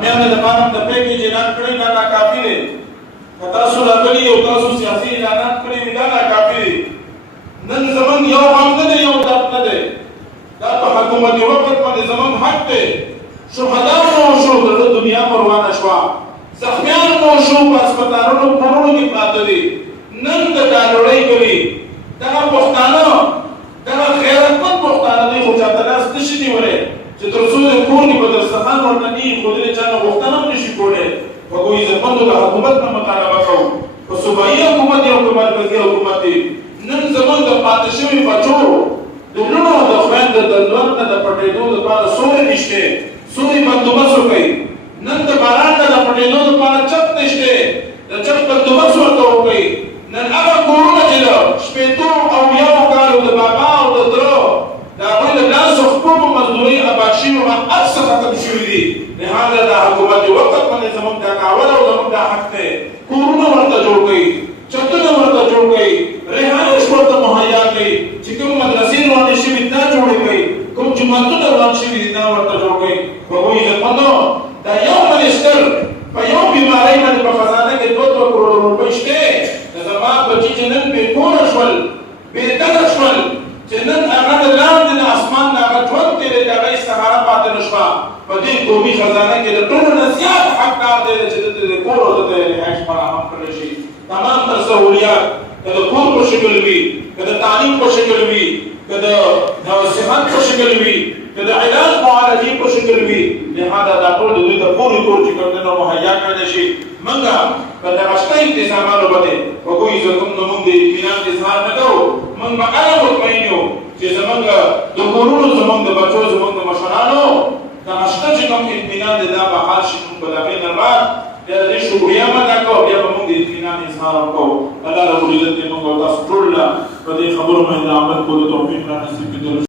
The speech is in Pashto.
میانه د پاره د پیګي اعلان کړی دا کافی دی تاسو راغلي او تاسو سیاسي اعلانات کړی دا کافی دی نن زمون یو هم نه یو درد نه دی دا په حکومت وخت باندې زمون حق دی شهدا مو شو د دنیا پروانه شو زخمیان مو شو په هسپتالونو کورونو کې پراته دي نن د ډالړۍ کوي دا پښتانه دا غیرتمن پښتانه دي خو چاته لاس نشي نیولای چې تر څو د کور کې په دسترخوان ورته نه خو دې چا غوښتنه نشي کولای وګورئ زمونږ د حکومت نه مطالبه کوو په صوبایي حکومت یو په مرکزي حکومت نن زمونږ د پاتې شوي بچو د لوڼو د خویندو د لور نه د پټېدو لپاره سورې نشته سورې بندوبست وکړئ نن د باران نه د پټېدو لپاره چت نشته د چت بندوبست ورته وکړئ نن هغه کورونه چې د شپېتو او یو کالو د بابا او د تره د هغوی د لاسو خپلو مزدورۍ اباد شوي هر څه ختم شوي دي لهذا د حکومت وقت باندې زموږ دا کاول او زموږ دا حق دی کورونه ورته جوړ کړئ چتونه ورته جوړ کړئ رهایش ورته مهیا کړئ چې کوم مدرسې روانې شوي دا جوړې کړئ کوم جوماتونه روان شوي دي دا ورته جوړ کړئ هغوی عزتمندو دا یو منسټر په یو بیمارۍ باندې په خزانه کې 2 کروڑ روپۍ شته د زما بچي چې نن بې کوره شول بېدنه شول چې نن هغه د لاندې د اسمان نه هغه ژوند تېرې د هغه سهاره پاتې نه شوه په دې قومي خزانه کې د ټولو نه زیات حقدار دی چې دته د کور او د رهایش فراهم کړی شي تمام تر سهولیات که د کور په شکل وي که د تعلیم په شکل وي که د صحت په شکل وي که د علاج معالجې په شکل وي لهذا دا ټول د دوی د پورې کور چې کوم دی نو مهیا کړی شي موږ په دغه شته انتظاماتو باندې وګورئ زموږ نه موږ د اطمینان اظهار نه کوو موږ به هغه مطمئن یو چې زموږ د کورونو زموږ د بچو زموږ د مشرانو دغه شته چې کوم اطمینان دی دا به حال شي موږ به د هغې نه بعد بیا د دې شکریه هم ادا کوو بیا به موږ د اطمینان اظهار هم کوو الله رب العزت دې موږ او تاسو ټول له په دې خبرو باندې عمل کولو توفیق را نصیب کړي